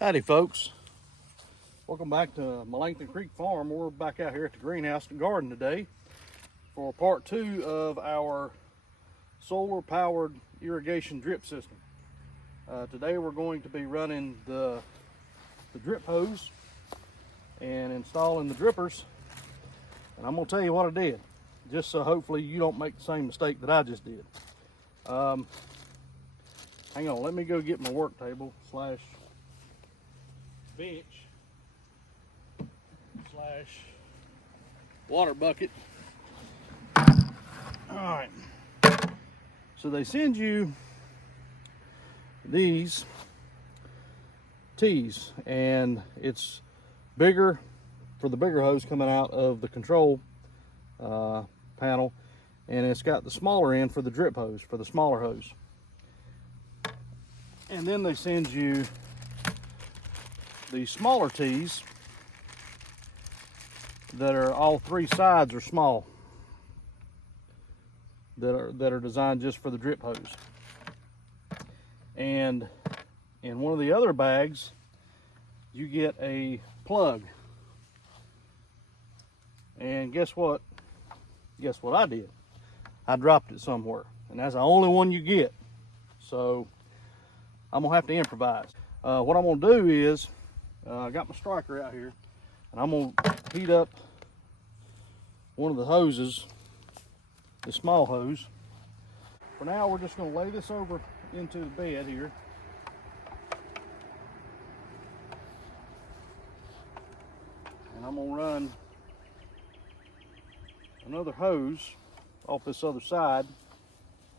Howdy folks, welcome back to Melanchthon Creek Farm. We're back out here at the greenhouse and garden today for part 2 of our solar powered irrigation drip system. Today we're going to be running the drip hose and installing the drippers, and I'm going to tell you what I did just so hopefully you don't make the same mistake that I just did. Hang on, let me go get my work table slash bench slash water bucket. All right, so they send you these tees, and it's bigger for the bigger hose coming out of the control panel, and it's got the smaller end for the drip hose, for the smaller hose. And then they send you the smaller tees that are all three sides are small, that are designed just for the drip hose. And in one of the other bags you get a plug. And guess what I did? I dropped it somewhere, and that's the only one you get, so I'm gonna have to improvise. What I'm gonna do is I got my striker out here, and I'm gonna heat up one of the hoses, the small hose. For now, we're just gonna lay this over into the bed here. And I'm gonna run another hose off this other side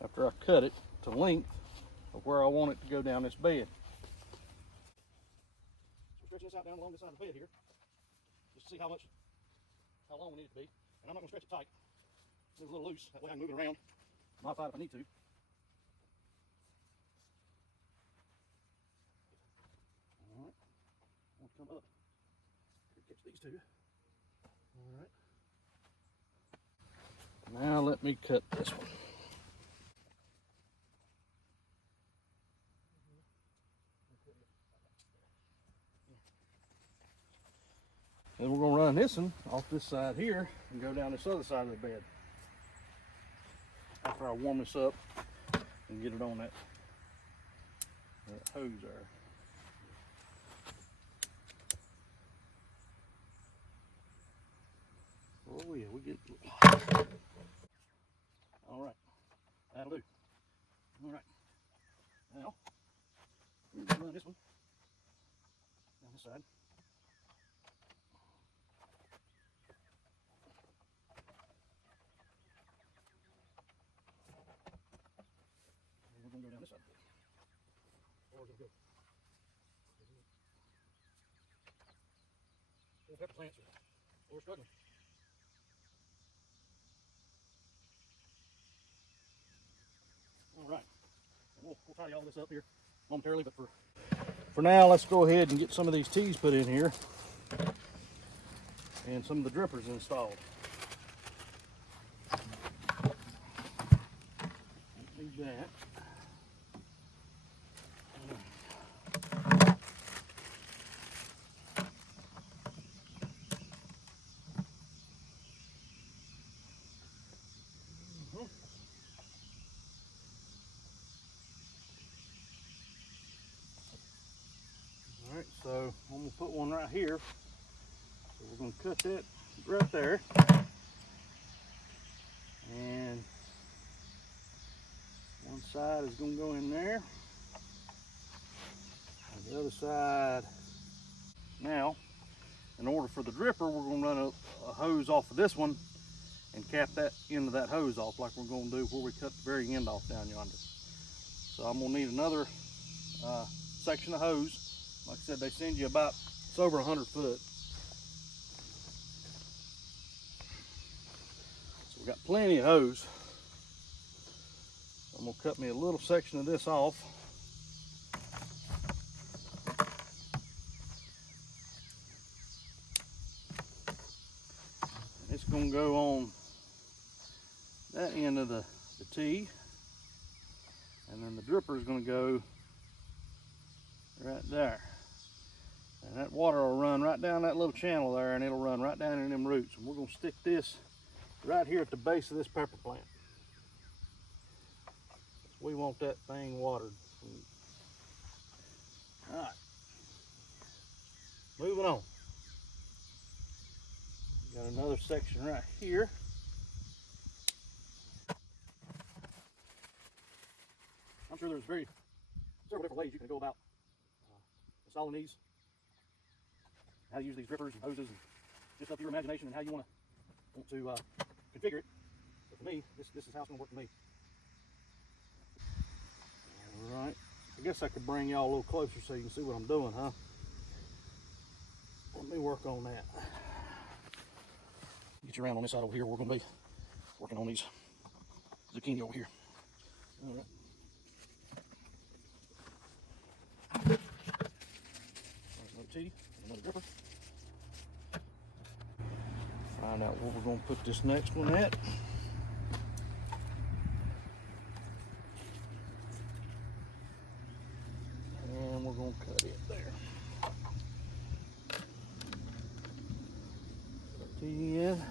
after I cut it to length of where I want it to go down this bed. Stretching this out down along this side of the bed here, just to see how long we need it to be. And I'm not going to stretch it tight. Leave it a little loose, that way I can move it around, modify it if I need to. All right, I want to come up, catch these two. All right. Now let me cut this one. Then we're going to run this one off this side here and go down this other side of the bed after I warm this up and get it on that hose there. Oh yeah, we get. All right, that'll do. All right, now we're going to run this one down this side. We're going to go down this side. Or we're going to go. We'll have to plant it. We're struggling. All right. We'll tidy all this up here momentarily, but for now, let's go ahead and get some of these tees put in here and some of the drippers installed. Need that. Alright, so I'm going to put one right here. So we're going to cut that right there. And one side is going to go in there. And the other side. Now, in order for the dripper, we're going to run a hose off of this one and cap that end of that hose off like we're going to do where we cut the very end off down yonder. So I'm going to need another section of hose. Like I said, they send you about, it's over 100 foot. So we've got plenty of hose. I'm going to cut me a little section of this off. And it's going to go on that end of the tee. And then the dripper is going to go right there. And that water will run right down that little channel there, and it'll run right down in them roots. And we're gonna stick this right here at the base of this pepper plant. We want that thing watered. All right, moving on. Got another section right here. I'm sure there's several different ways you can go about installing these, how to use these drippers and hoses, and just up to your imagination and how you want to configure it. But for me, this is how it's going to work for me. All right, I guess I could bring y'all a little closer so you can see what I'm doing, huh? Let me work on that. Get you around on this side over here. We're going to be working on these zucchini over here. All right. Another T, another dripper. Find out where we're going to put this next one at. And we're going to cut it there. T in.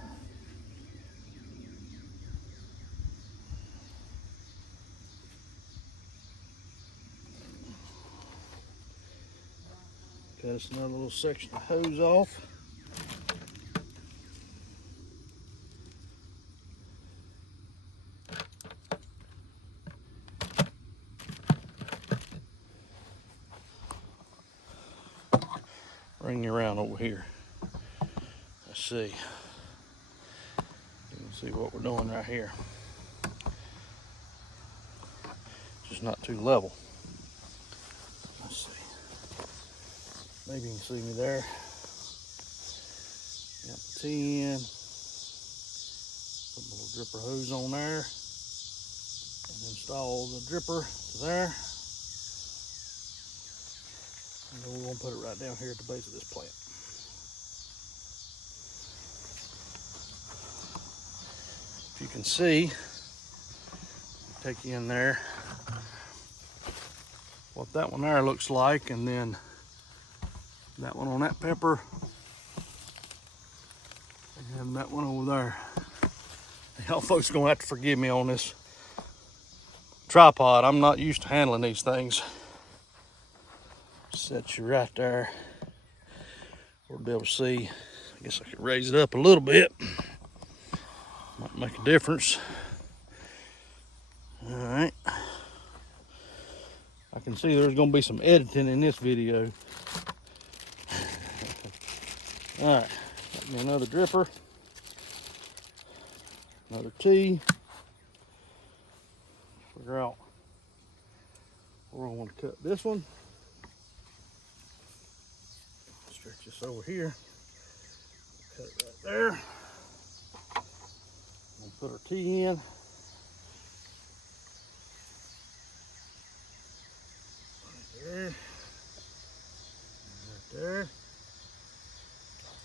Cut us another little section of hose off. Bring you around over here. Let's see. You can see what we're doing right here. Just not too level. Let's see. Maybe you can see me there. Got the T in. Put my little dripper hose on there. And install the dripper to there. And then we're going to put it right down here at the base of this plant. If you can see, take you in there, what that one there looks like, and then that one on that pepper, and that one over there. Y'all folks are going to have to forgive me on this tripod. I'm not used to handling these things. Set you right there. We'll be able to see. I guess I could raise it up a little bit. Might make a difference. All right. I can see there's going to be some editing in this video. All right. Got me another dripper. Another T. Figure out where I want to cut this one. Stretch this over here. Cut it right there. We'll put our T in. Right there. Right there.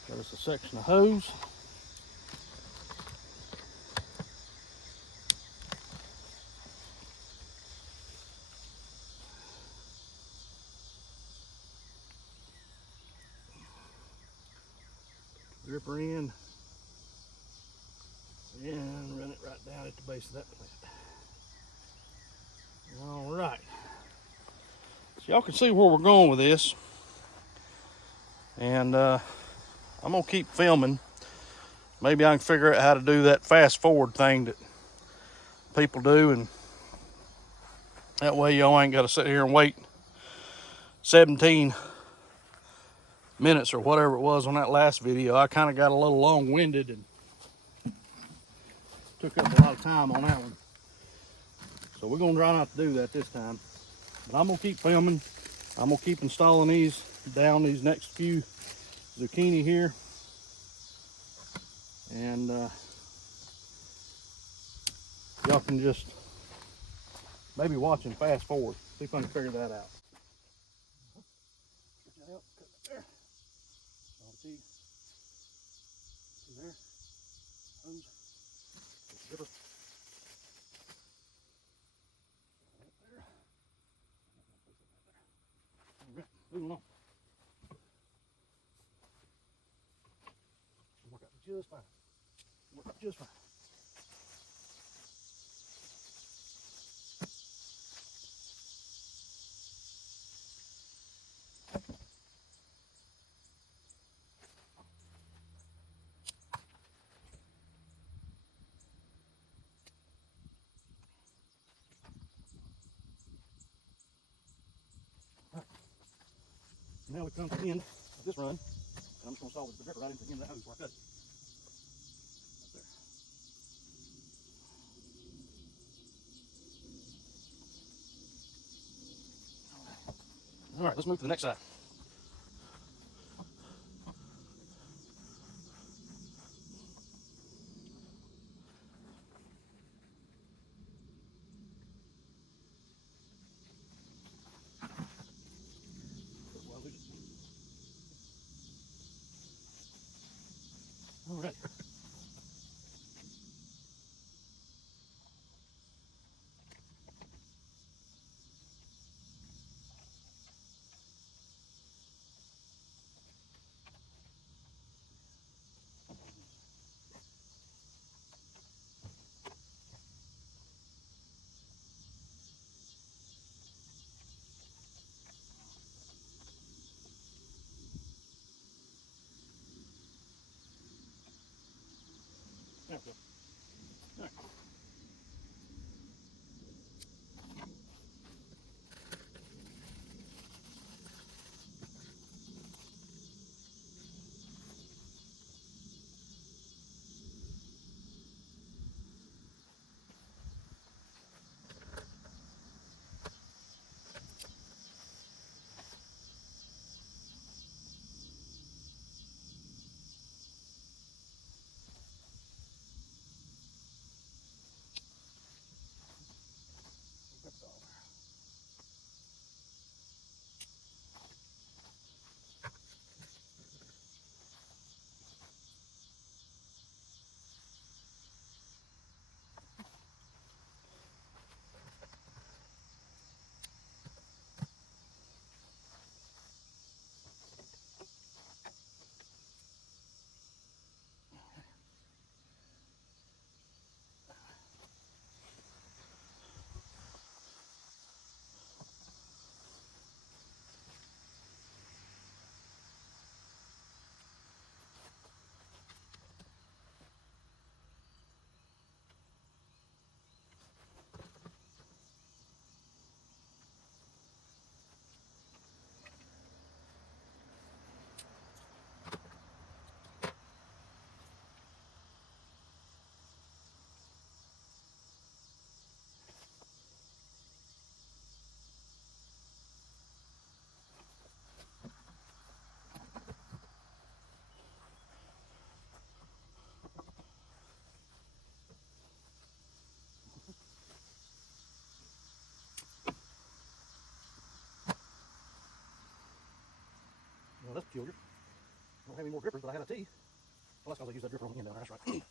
Got us a section of hose. Dripper in and run it right down at the base of that plant. All right, so y'all can see where we're going with this, and I'm gonna keep filming. Maybe I can figure out how to do that fast forward thing that people do, and that way y'all ain't got to sit here and wait 17 minutes or whatever it was on that last video. I kind of got a little long-winded and took up a lot of time on that one. So we're gonna try not to do that this time. But I'm gonna keep filming. I'm gonna keep installing these down these next few zucchini here. And y'all can just maybe watch and fast forward. See if I can figure that out. There, hose, dripper, right there. All right, moving on. just fine. Worked just fine. Now we come to the end of this run, and I'm just going to saw with the dripper right into the end of that hose where I cut it. Up there. All right, let's move to the next side. All right. There we go. All right. That's all there. Well, that's peculiar. I don't have any more drippers, but I had a T. Well, that's because I used that dripper on the end down there. That's right.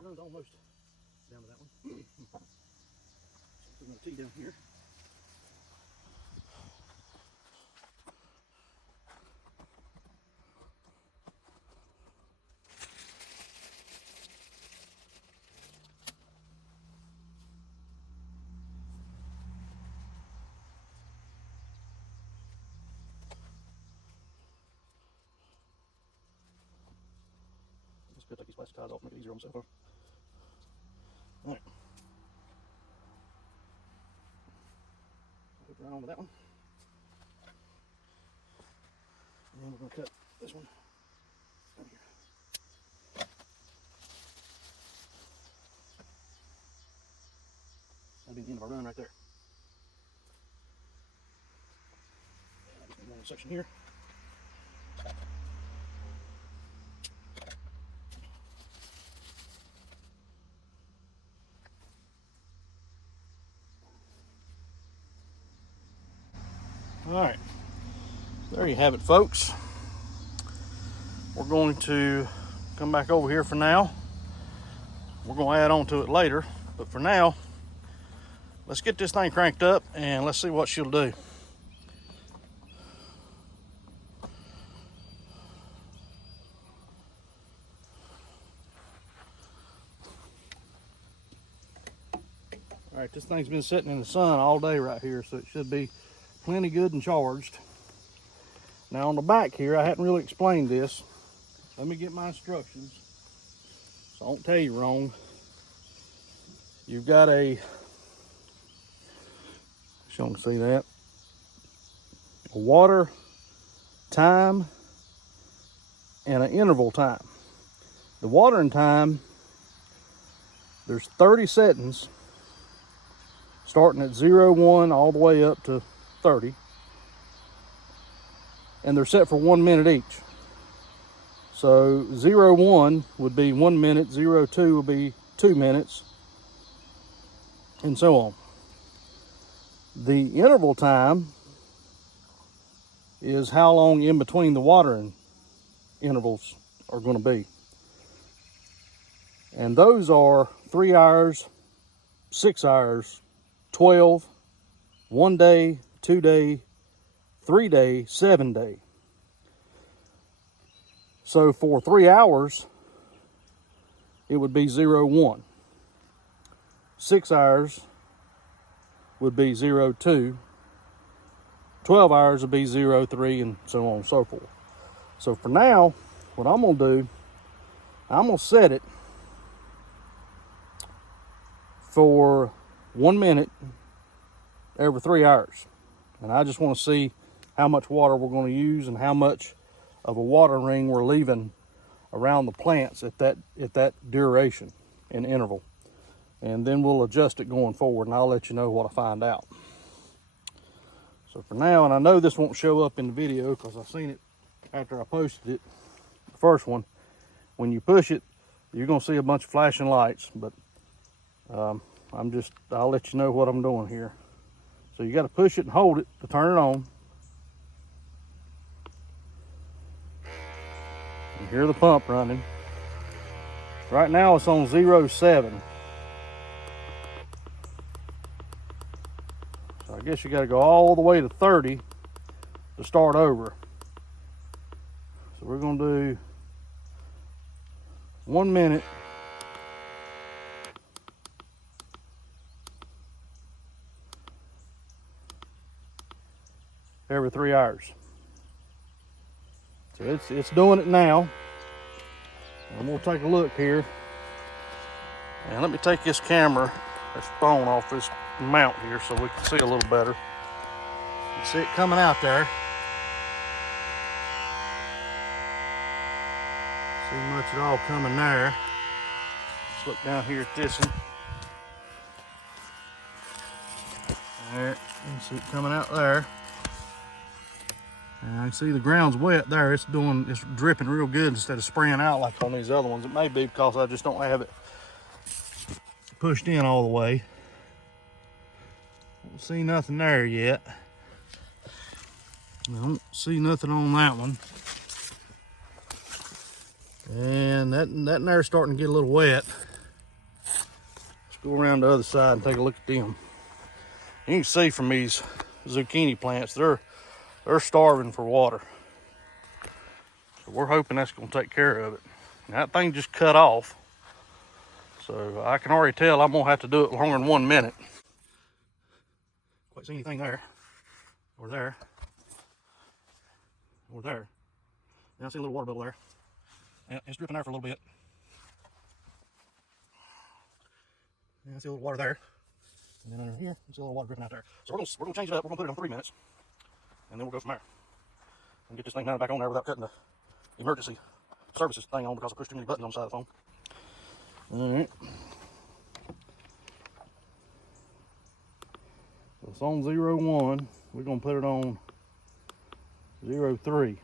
That runs almost down to that one. So put another T down here. Just gotta take these plastic ties off, make it easier on myself. All right. Hook right on with that one. And then we're going to cut this one down here. That'll be the end of our run right there. section here. All right, there you have it, folks. We're going to come back over here for now. We're going to add on to it later, but for now, let's get this thing cranked up and let's see what she'll do. All right, this thing's been sitting in the sun all day right here, so it should be plenty good and charged. Now on the back here, I hadn't really explained this. Let me get my instructions so I don't tell you wrong. You've got a, so you can see that, a water time and an interval time. The watering time, there's 30 settings starting at 0, 1 all the way up to 30, and they're set for 1 minute each. So 0, 1 would be 1 minute, 0, 2 will be 2 minutes, and so on. The interval time is how long in between the watering intervals are going to be. And those are 3 hours, 6 hours, 12, 1 day, 2 day, 3 day, 7 day. So for 3 hours, it would be 0, 1. 6 hours would be 0, 2. 12 hours would be 0, 3, and so on and so forth. So for now, what I'm going to do, I'm going to set it for 1 minute every 3 hours. And I just want to see how much water we're going to use and how much of a water ring we're leaving around the plants at that duration and interval. And then we'll adjust it going forward, and I'll let you know what I find out. So for now, and I know this won't show up in the video because I've seen it after I posted it, the first one. When you push it, you're going to see a bunch of flashing lights, but I'll let you know what I'm doing here. So you got to push it and hold it to turn it on. You hear the pump running. Right now it's on 0, 7. So I guess you got to go all the way to 30 to start over. So we're going to do 1 minute every 3 hours. So it's doing it now. And we'll take a look here. And let me take this camera, this phone off this mount here so we can see a little better. You see it coming out there. See much at all coming there. Let's look down here at this one. There, you can see it coming out there. And I can see the ground's wet there. It's dripping real good instead of spraying out like on these other ones. It may be because I just don't have it pushed in all the way. Don't see nothing there yet. I don't see nothing on that one. And that there's starting to get a little wet. Let's go around the other side and take a look at them. You can see from these zucchini plants, they're starving for water. So we're hoping that's going to take care of it. And that thing just cut off. So I can already tell I'm going to have to do it longer than 1 minute. Quite see anything there. Or there. Or there. Yeah, I see a little water bubble there. Yeah, it's dripping there for a little bit. Yeah, I see a little water there. And then under here, I see a little water dripping out there. So we're gonna change it up. We're gonna put it on 3 minutes. And then we'll go from there. And get this thing mounted back on there without cutting the emergency services thing on because I pushed too many buttons on the side of the phone. Alright. So it's on 0, 1. We're gonna put it on 03.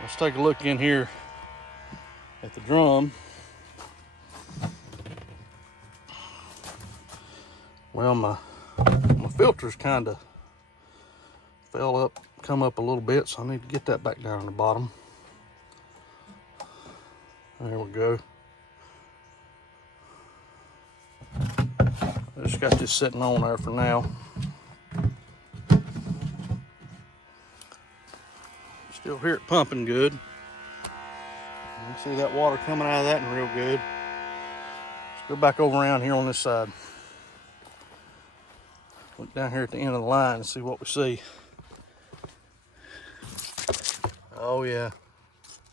Let's take a look in here at the drum. Well, my filter's kind of come up a little bit, so I need to get that back down on the bottom. There we go. I just got this sitting on there for now. Still hear it pumping good. You can see that water coming out of that and real good. Let's go back over around here on this side. Look down here at the end of the line and see what we see. Oh yeah,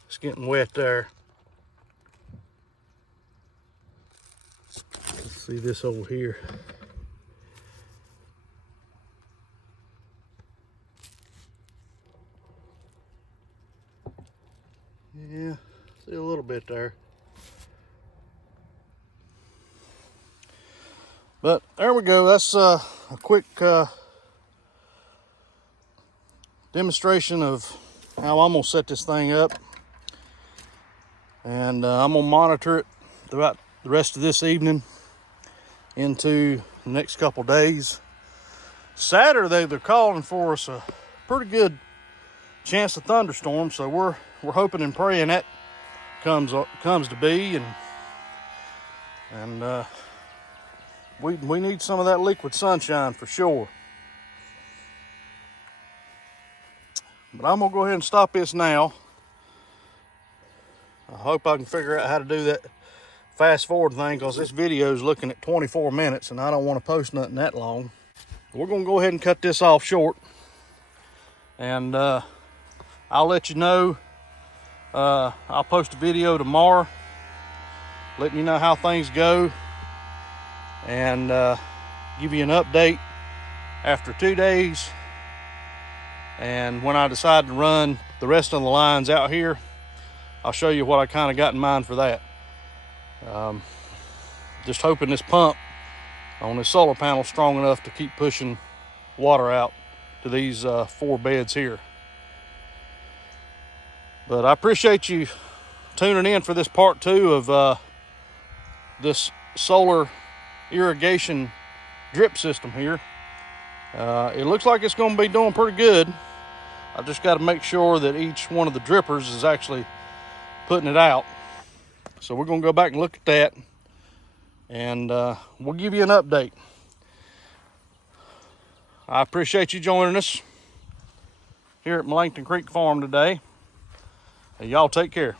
it's getting wet there. Let's see this over here. Yeah, see a little bit there. But there we go. That's a quick demonstration of how I'm gonna set this thing up. And I'm gonna monitor it throughout the rest of this evening into the next couple days. Saturday, they're calling for us a pretty good chance of thunderstorms, so we're hoping and praying that comes to be, and we need some of that liquid sunshine for sure. But I'm gonna go ahead and stop this now. I hope I can figure out how to do that fast forward thing, because this video is looking at 24 minutes and I don't want to post nothing that long. We're gonna go ahead and cut this off short, and I'll let you know. I'll post a video tomorrow letting you know how things go, and give you an update after 2 days. And when I decide to run the rest of the lines out here, I'll show you what I kind of got in mind for that. Just hoping this pump on this solar panel is strong enough to keep pushing water out to these 4 beds here. But I appreciate you tuning in for this part 2 of this solar irrigation drip system here. It looks like it's going to be doing pretty good. I just got to make sure that each one of the drippers is actually putting it out. So we're going to go back and look at that, and we'll give you an update. I appreciate you joining us here at Melanchthon Creek Farm today. Y'all take care.